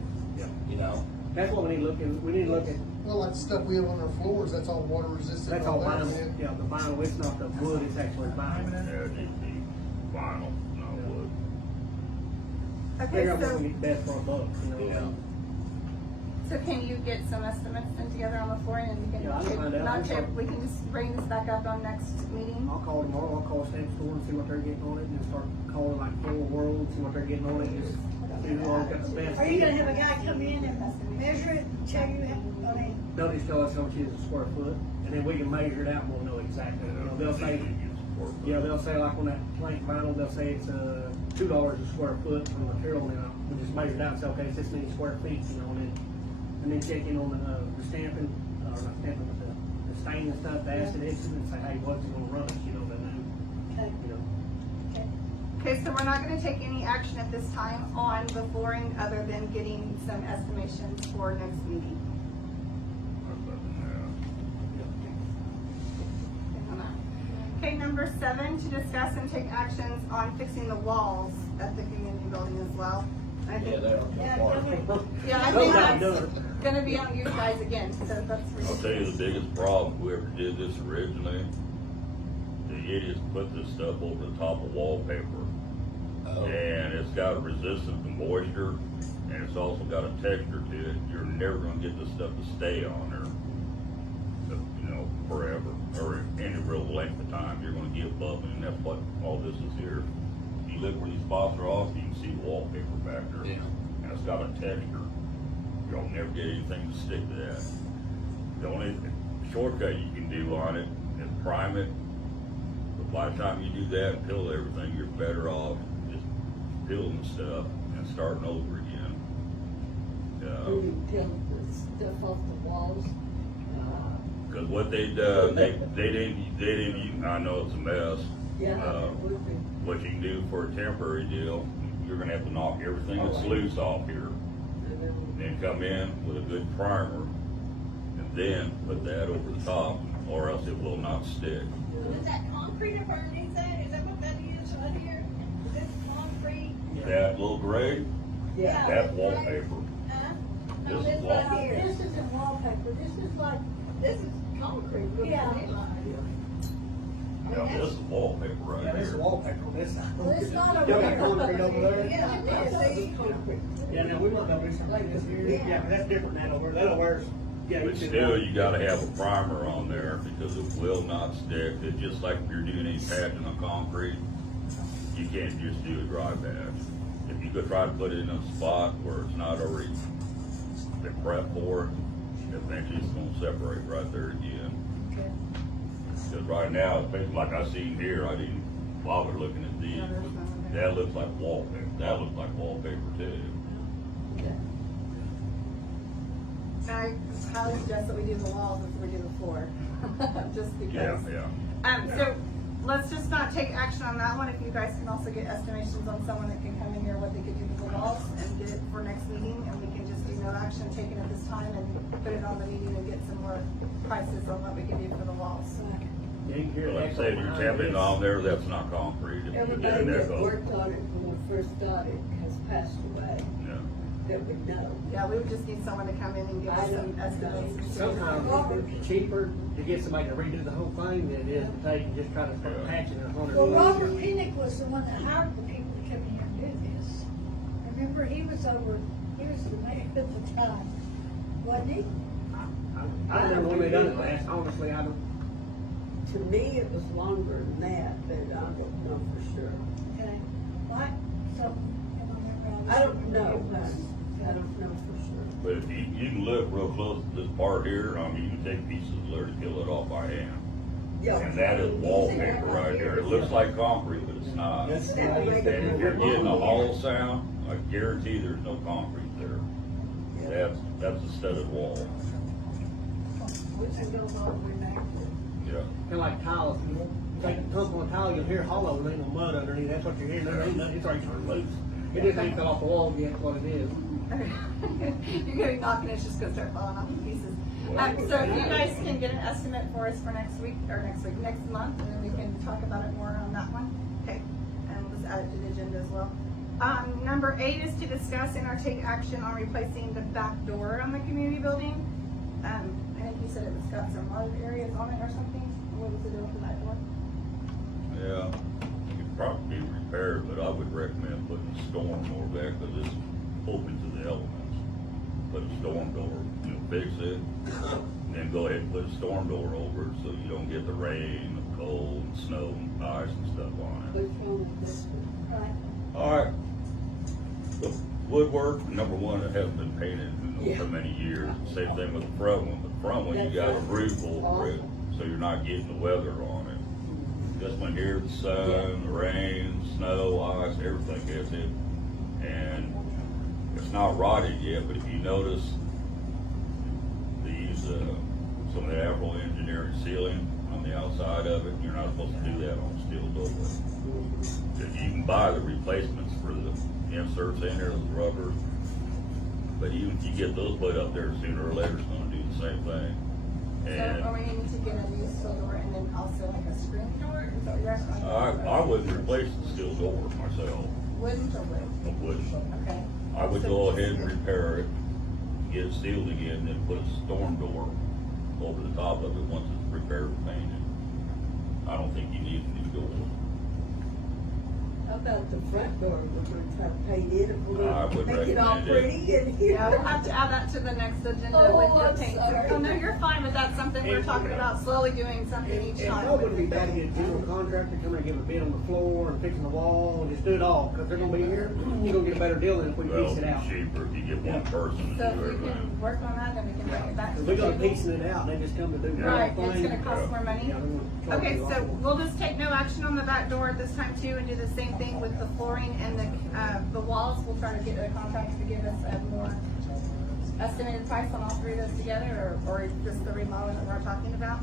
You know, That's what we need to look at, we need to look at, Well, like the stuff we have on our floors, that's all water resistant. that's and all that, vinyl, man. yeah, the vinyl, it's not the wood, it's actually vinyl. Yeah, it needs to be vinyl, not wood. Okay, Figure out what so, we get best for our buck, you know? Yeah. so can you get some estimates then together on the flooring and you can, Yeah, I can find out. not tip, we can just bring this back up on next meeting? I'll call tomorrow, I'll call Stamp Store and see what they're getting on it, and start calling like Full World, see what they're getting on it, just see who all's got the best. Are you gonna have a guy come in and measure it, and tell you, I mean, They'll just tell us how much it is a square foot, and then we can measure it out, and we'll know exactly, you know, they'll say, yeah, they'll say like on that plank vinyl, they'll say it's $2 a square foot for the material, and then we just measure it out and say, okay, it's this many square feet, you know, and then check in on the stamping, or not stamping, but the stain and stuff, the acid etching, and say, hey, what's it gonna run us, you know, then, okay, you know. okay. Okay, so we're not gonna take any action at this time on the flooring other than getting some estimations for next meeting. Okay, number 7, to discuss and take actions on fixing the walls at the community building as well. I yeah, think, they're. Yeah, definitely. yeah, I Those think guys that's do it. gonna be on you guys again, so that's. I'll tell you the biggest problem, whoever did this originally, the idiots put this stuff over the top of wallpaper. Oh. And it's got a resistance to moisture, and it's also got a texture to it. You're never gonna get this stuff to stay on there, you know, forever, or any real length of time. You're gonna get bubbling, and that's what all this is here. If you look where these spots are off, you can see wallpaper back there. Yeah. And it's got a texture. You'll never get anything to stick to that. The only shortcut you can do on it is prime it. But by the time you do that and pill everything, you're better off just peeling the stuff and starting over again. When you peel the stuff off the walls, Cause what they done, they didn't, I know it's a mess. yeah, it would be. What you can do for a temporary deal, you're gonna have to knock everything that's loose off here. Then come in with a good primer, and then put that over the top, or else it will not stick. Is that concrete up underneath that? Is that what that is right here? Is this concrete? That little gray, Yeah. that's wallpaper. Huh? This No, is this right wallpaper. here. This isn't wallpaper, this is like, This is concrete. Look Yeah. at it. Yeah, this is wallpaper Yeah, right this is here. wallpaper, this. well, it's not over Y'all got here. concrete over there? Yeah, it is. See? Yeah, no, we might do something like this here, yeah, but that's different than over, that over, yeah. But still, you gotta have a primer on there, because it will not stick. It's just like if you're doing any patching on concrete, you can't just do a dry patch. If you could try to put it in a spot where it's not already been prepped for it, eventually it's gonna separate right there again. Okay. Because right now, especially like I seen here, I didn't bother looking at these. That looks like wallpaper, that looks like wallpaper too. I highly suggest that we do the walls before we do the floor, just Yeah, because. yeah. So, let's just not take action on that one, if you guys can also get estimations on someone that can come in here, what they could do to the walls, and get it for next meeting, and we can just do no action taken at this time, and put it on the meeting and get some more prices on what we can do for the walls. Yeah, you can hear Like I that said, you're tapping on there, that's not concrete. If you get Everybody an that echo. worked on it when we first got it has passed away, Yeah. that would know. Yeah, we would just need someone to come in and give us some estimates. Sometimes it's cheaper to get somebody to redo the whole thing than it is to take and just try to start patching it $100. Well, Robert Penick was the one that hired the people to come in here and do this. Remember, he was the mayor at the time, wasn't he? I don't know when they done it last, honestly, I don't. To me, it was longer than that, but I don't know for sure. Okay, like, so, am I right? I don't know, I don't know for sure. But if you can look real close to this part here, I mean, you can take pieces of lead and peel it off by hand. Yeah. And that is wallpaper right here. It looks like concrete, but it's not. That's- And if you're getting a hollow sound, I guarantee there's no concrete there. That's a studded wall. We can go all the way back to. Yeah. Kinda like tiles, take a tump on a tile, you'll hear hollow, and ain't no mud underneath, that's what you're hearing, there ain't nothing, it's already turned loose. It just ain't fell off the wall yet, that's what it is. You're gonna be knocking, it's just gonna start falling off in pieces. So if you guys can get an estimate for us for next month, and then we can talk about it more on that one. Okay, and we'll just add it to the agenda as well. Number 8 is to discuss and or take action on replacing the back door on the community building. I think you said it was got some mud areas on it or something. What was the deal with the back door? Yeah, it could probably be repaired, but I would recommend putting a storm door back, because it's open to the elements. Put a storm door, fix it, and then go ahead and put a storm door over it, so you don't get the rain, the cold, and snow, and ice and stuff on it. What's wrong with this? Alright, the woodwork, number one, it hasn't been painted in for many years. Same thing with the front one. The front one, you got a roof over it, so you're not getting the weather on it. This one here, the sun, the rain, snow, ice, everything gets it. And it's not rotted yet, but if you notice, they use some of the Afro engineering sealing on the outside of it. You're not supposed to do that on a steel door. You can buy the replacements for the inserts in there, the rubber, but even if you get those put up there, sooner or later it's gonna do the same thing. And So are we needing to get a new steel door and then also like a screen door? Is that what you're asking? I wouldn't replace the steel door myself. Wouldn't or would? I wouldn't. Okay. I would go ahead and repair it, get it sealed again, then put a storm door over the top of it once it's repaired and painted. I don't think you need a new door. How about the front door, we're gonna try to paint it, if we're I gonna would make it all recommend it. pretty and here. Yeah, we'll have to add that to the next agenda Oh, with I'm the paint. sorry. Oh, no, you're fine, but that's something we're talking about, slowly doing something each It time. probably wouldn't be bad to get a general contractor, come in and give a bid on the floor and fixing the wall, and just do it all, because they're gonna be here, you're gonna get a better deal than if we Well, piece it it'd out. be cheaper if you get one person So to if do we everything. can work on that, then we can bring it back to If the we go table. piecing it out, and they just come to do the whole Right, thing. it's gonna cost more money. Yeah, they're gonna charge Okay, you a lot so more. we'll just take no action on the back door at this time too, and do the same thing with the flooring and the walls. We'll try to get a contractor to give us a more estimated price on all 3 of those together, or just the remodel that we're talking about.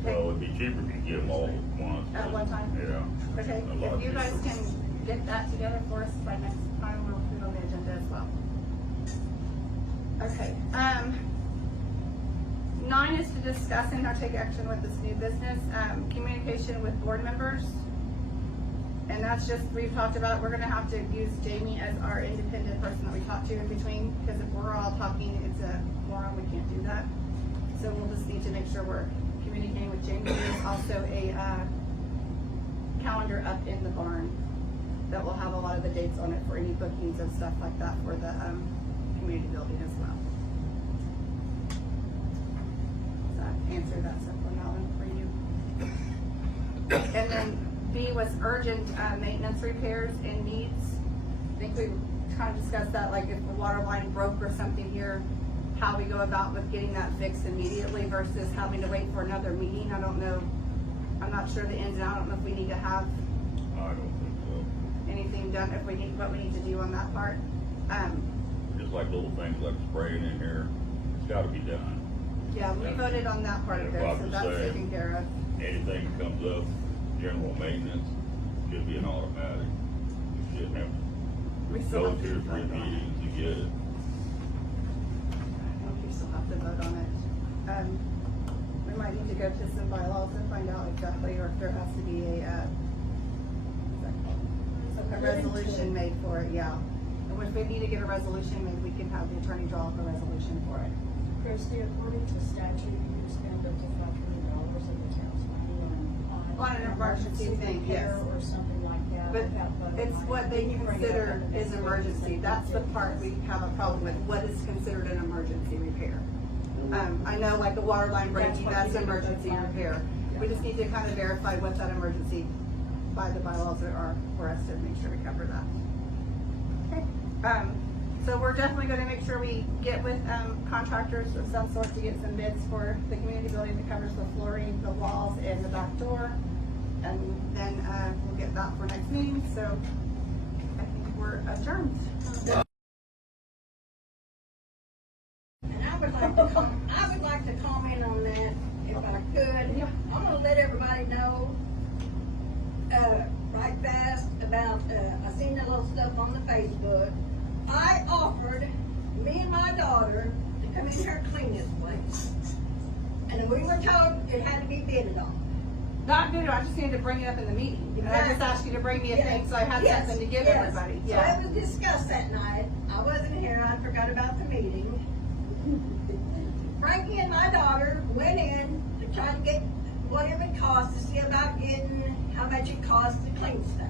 Okay. Well, it'd be cheaper if you get them all at once. At one time? Yeah. Okay, A lot if you guys cheaper. can get that together for us by next time, we'll put it on the agenda as well. Okay, 9 is to discuss and or take action with this new business, communication with board members. And that's just, we've talked about, we're gonna have to use Jamie as our independent person that we talk to in between, because if we're all talking, it's a moron, we can't do that. So we'll just need to make sure we're communicating with Jamie. There's also a, calendar up in the barn that will have a lot of the dates on it for any bookings and stuff like that for the, community building as well. Does that answer that simple, Alan, for you? And then B was urgent maintenance repairs and needs. I think we kind of discussed that, like if the water line broke or something here, how we go about with getting that fixed immediately versus having to wait for another meeting. I don't know, I'm not sure the ins and outs. I don't know if we need to have I don't think so. anything done, if we need, what we need to do on that part. Just like little things like spraying in here, it's gotta be done. Yeah, we voted on that part of it, so that's taken care of. Anything that comes up, general maintenance, should be an automatic. You shouldn't have We to still go have to 2 or 3 vote on it. meetings to get it. I think we still have to vote on it. We might need to go to some bylaws and find out exactly, or if there has to be a resolution made for it, yeah. And if we need to get a resolution made, we can have the attorney draw up a resolution for it. Christie, according to statute, you can spend up to $500 of the town's money On an emergency thing, yes. repair or something like that. But without voting it's on it. what they Then you bring it up consider in the is next emergency. meeting. That's the part we have a problem with. What is considered an emergency repair? I know like a water line breaking, that's emergency repair. We just need to kind of verify what that emergency by the bylaws are for us to make sure we cover that. Okay. So we're definitely gonna make sure we get with, contractors of some sort to get some bids for the community building that covers the flooring, the walls, and the back door. And then, we'll get that for next meeting, so I think we're adjourned. And I would like to comment on that. If if I could, I'm gonna let everybody know, right fast about, I seen that little stuff on the Facebook. I offered me and my daughter to come in here and clean this place. And we were told it had to be bidded on. Not new, I just needed to bring it up in the meeting. And I just asked you to bring me a thing, so I had Yes, something to give yes. everybody. So Yeah. it was discussed that night. I wasn't here, I forgot about the meeting. Frankie and my daughter went in to try to get what it would cost to see about getting how much it costs to clean stuff.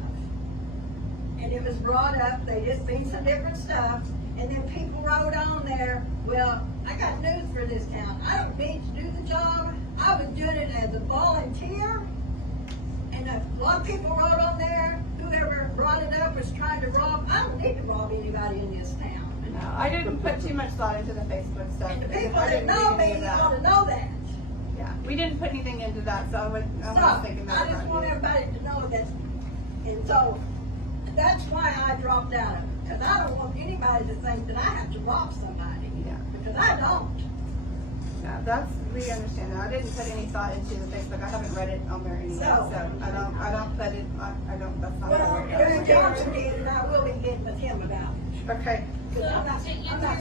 And it was brought up, they just seen some different stuff, and then people wrote on there, well, I got news for this town. I don't need to do the job. I was doing it as a volunteer. And a lot of people wrote on there, whoever brought it up was trying to rob. I don't need to rob anybody in this town. No, I didn't put too much thought into the Facebook stuff. And the because people I that didn't know read any me of that. ought to know that. Yeah, we didn't put anything into that, so I So, wasn't thinking that. I just want everybody to know that. And so, that's why I dropped out of it. Because I don't want anybody to think that I have to rob somebody. Yeah. Because I don't. Yeah, we understand that. I didn't put any thought into the Facebook. I haven't read it on there anyway, So- so I don't put it, that's not. Well, how it Aaron goes. Johnson did, and I will be getting with him about it. Okay. Because I'm not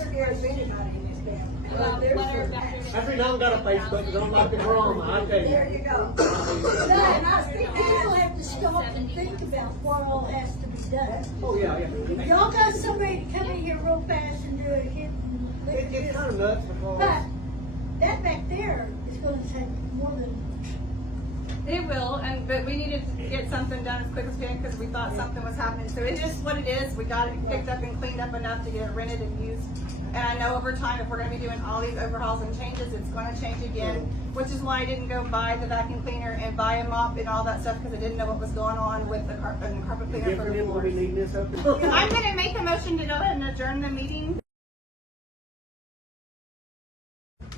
scared of anybody in this town. Well, There's what are some- Dr. That's reason I don't got a Facebook, because I don't like the drama, I tell you. There you go. No, And I see people that. have to stop and think about what all has to be done. Oh, yeah, If yeah. y'all got somebody to come in here real fast and do a hit and It's kind of nuts because. but that back there is gonna take more than, It will, but we needed to get something done as quick as we can because we thought something was happening. So it is what it is. We got it picked up and cleaned up enough to get it rented and used. And I know over time, if we're gonna be doing all these overhauls and changes, it's gonna change again, which is why I didn't go buy the vacuum cleaner and buy a mop and all that stuff because I didn't know what was going on with the carpet cleaner for Different the than what we floors. need this up. I'm gonna make a motion to go ahead and adjourn the meeting.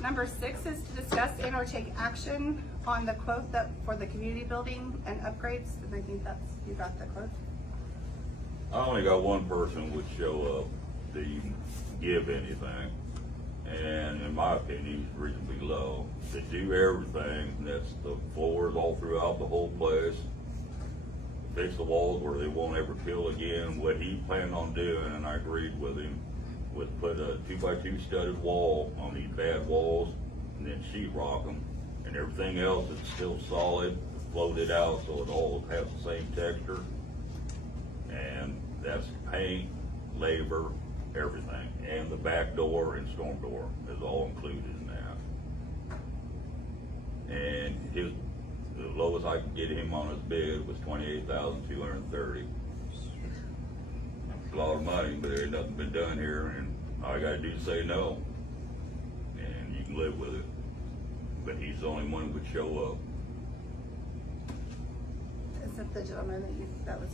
Number 6 is to discuss and or take action on the quote that for the community building and upgrades. And I think you got the quote. I only got one person would show up to give anything, and in my opinion, he's reasonably low. To do everything, that's the floors all throughout the whole place, fix the walls where they won't ever peel again, what he planned on doing, and I agreed with him, was put a 2x2 studded wall on these bad walls, and then sheetrock them, and everything else is still solid, floated out so it all has the same texture. And that's paint, labor, everything, and the back door and storm door is all included in that. And the lowest I could get him on his bid was $28,230. It's a lot of money, but there ain't nothing been done here, and all I gotta do is say no, and you can live with it. But he's the only one who would show up. Is that the gentleman that was,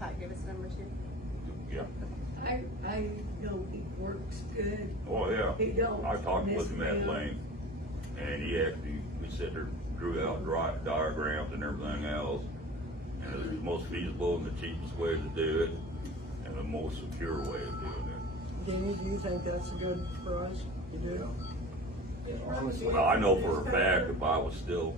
Pat gave us number 2? Yeah. I know he works good. Oh, yeah. He don't I talked with him at mess around. length, and we sat there, drew out diagrams and everything else, and it was the most feasible and the cheapest way to do it, and the most secure way of doing it. Danny, do you think that's a good price to do? Well, I know for a fact if I was still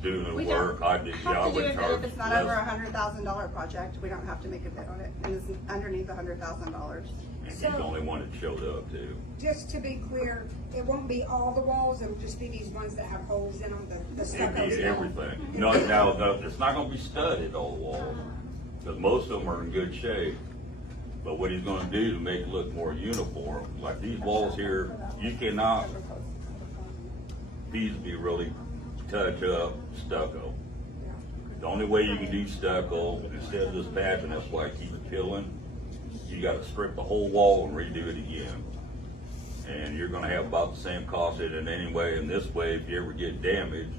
doing the We work, don't I have to do would it charge if it's not less. over $100,000 project. We don't have to make a bid on it. It is underneath $100,000. And he's the only one that showed up too. Just to be clear, it won't be all the walls, it'll just be these ones that have holes in them, the It'd stucco's be down. everything. No, it's not gonna be studded all the walls, because most of them are in good shape. But what he's gonna do to make it look more uniform, like these walls here, you cannot feasibly really touch up stucco. The only way you can do stucco, instead of just patching, that's why I keep peeling, you gotta strip the whole wall and redo it again. And you're gonna have about the same cost in it anyway, and this way, if you ever get damaged,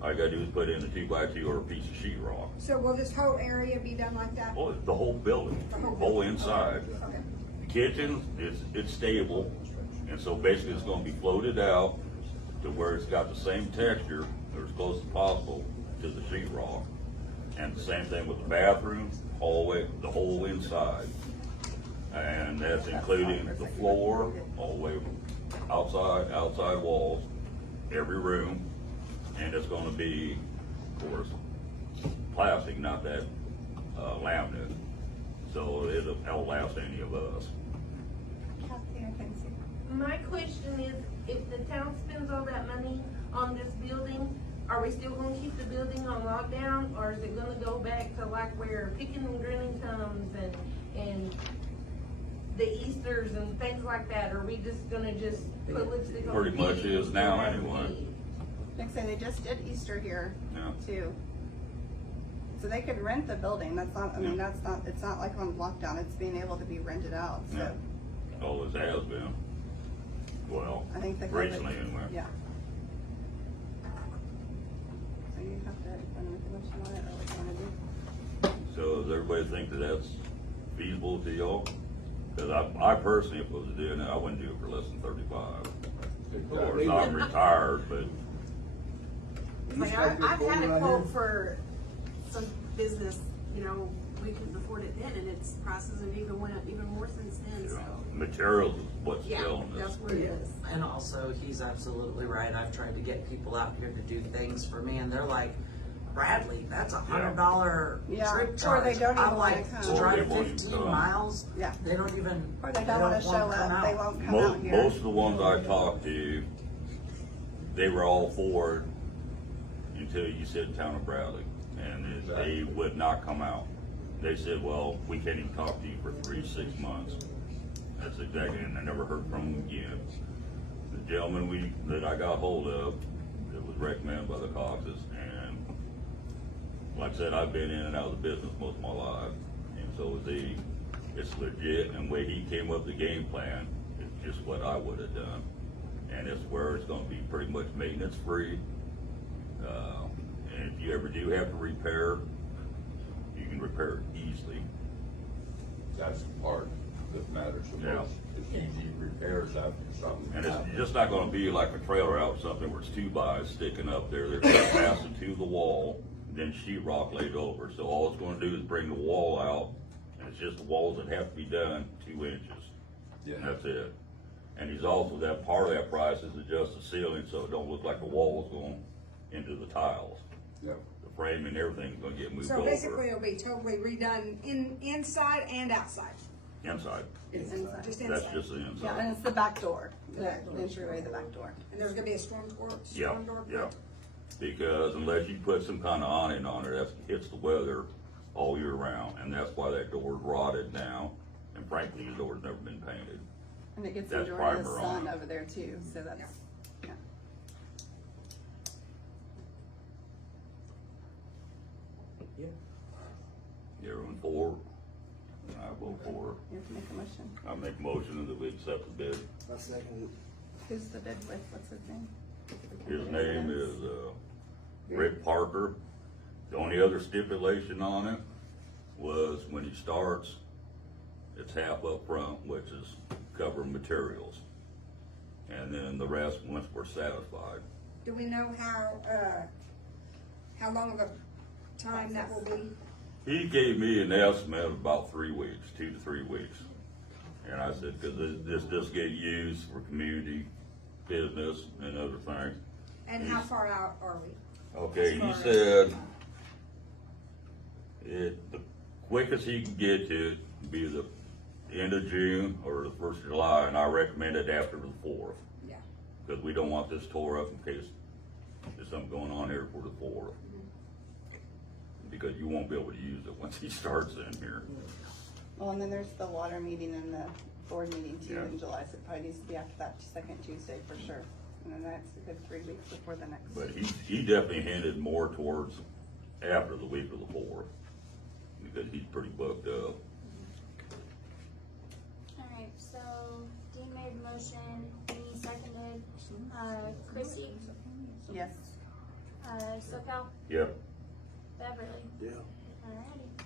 all you gotta do is put in a 2x2 or a piece of sheetrock. So will this whole area be done like that? Oh, the whole building, whole inside. Okay. The kitchen, it's stable, and so basically it's gonna be floated out to where it's got the same texture, or as close as possible, to the sheetrock. And the same thing with the bathroom, all the way, the whole inside. And that's including the floor, all the way outside walls, every room, And it's gonna be, of course, plastic, not that, laminate. So it'll outlast any of us. My question is, if the town spends all that money on this building, are we still gonna keep the building on lockdown, or is it gonna go back to like where picking and grilling comes and the Easters and things like that? Are we just gonna put lipstick on Pretty the much pig is now or anyway. Like I say, they just did Easter here Yeah. too. So they could rent the building, that's not, I mean, that's not, it's not like on lockdown, it's being able to be rented out, so. Yeah. Always has been. Well, I think they have recently it. anyway. Yeah. So you have to, want to make a motion on it, or what you wanna do? So does everybody think that that's feasible to y'all? Cause I personally, if I was doing it, I wouldn't do it for less than 35. Of course, I'm retired, but Like, I've had a quote for some business, you know, we couldn't afford it then, and its prices have even went up even more since then, so. materials is what's Yeah, killing that's us. what it is. And also, he's absolutely right. I've tried to get people out here to do things for me, and they're like, Bradley, that's $100 Yeah, trip or charge. they don't even I'm wanna like, come. to Or drive they won't even 15 come. miles, Yeah. they don't even, Or they don't wanna show come up, they out. won't come out here. Most of the ones I talked to, they were all for it until you said town of Bradley, and they would not come out. They said, well, we can't even talk to you for 3 to 6 months. That's exactly, and I never heard from them again. The gentleman that I got hold of, it was recommended by the Coxes, and like I said, I've been in and out of the business most of my life, and so is he. It's legit, and the way he came up with the game plan is just what I would have done. And it's where it's gonna be pretty much maintenance free. And if you ever do have to repair, you can repair it easily. That's the part that matters the Yeah. most. It's easy repairs after something. And it's just not gonna be like a trailer out or something where it's 2 bys sticking up there. They're gonna pass it to the wall, then sheetrock laid over. So all it's gonna do is bring the wall out, and it's just the walls that have to be done 2 inches. Yeah. And that's it. And he's also, that part of that price is adjust the ceiling so it don't look like the wall's going into the tiles. Yep. The frame and everything's gonna get moved So basically, over it'll be totally redone inside and outside, inside. It's inside. just That's inside. just the Yeah, inside. and it's the back door, the entryway, the back door. And there's gonna be a storm Yeah, door. yeah. Because unless you put some kind of awning on it, that hits the weather all year round, and that's why that door's rotted now. And frankly, the door's never been painted. And it gets That's enjoying the primer sun on. over there too, so that's, yeah. Everyone for? I vote for. You have to make a motion. I make a motion that we accept the bid. I second Who's the bid with, what's his name? His name is, Rick Parker. The only other stipulation on it was when he starts, it's half up front, which is covering materials. And then the rest, once we're satisfied. Do we know how long of a time that will be? He gave me an estimate of about 3 weeks, 2 to 3 weeks. And I said, cause this does get used for community, business, and other things. And how far out are we? Okay, As he far said, the quickest he can get to it would be the end of June or the 1st of July, and I recommended after the 4th. Yeah. Cause we don't want this tore up in case there's something going on here for the 4th. Because you won't be able to use it once he starts in here. Well, and then there's the water meeting and the board meeting too Yeah. in July, so it probably needs to be after that second Tuesday for sure. And then that's a good 3 weeks before the next. But he definitely hinted more towards after the week of the 4th, because he's pretty booked up. Alright, so Dean made the motion, Dean seconded, Chrissy, Yes. SoCal, Yep. Beverly. Yeah. Alrighty.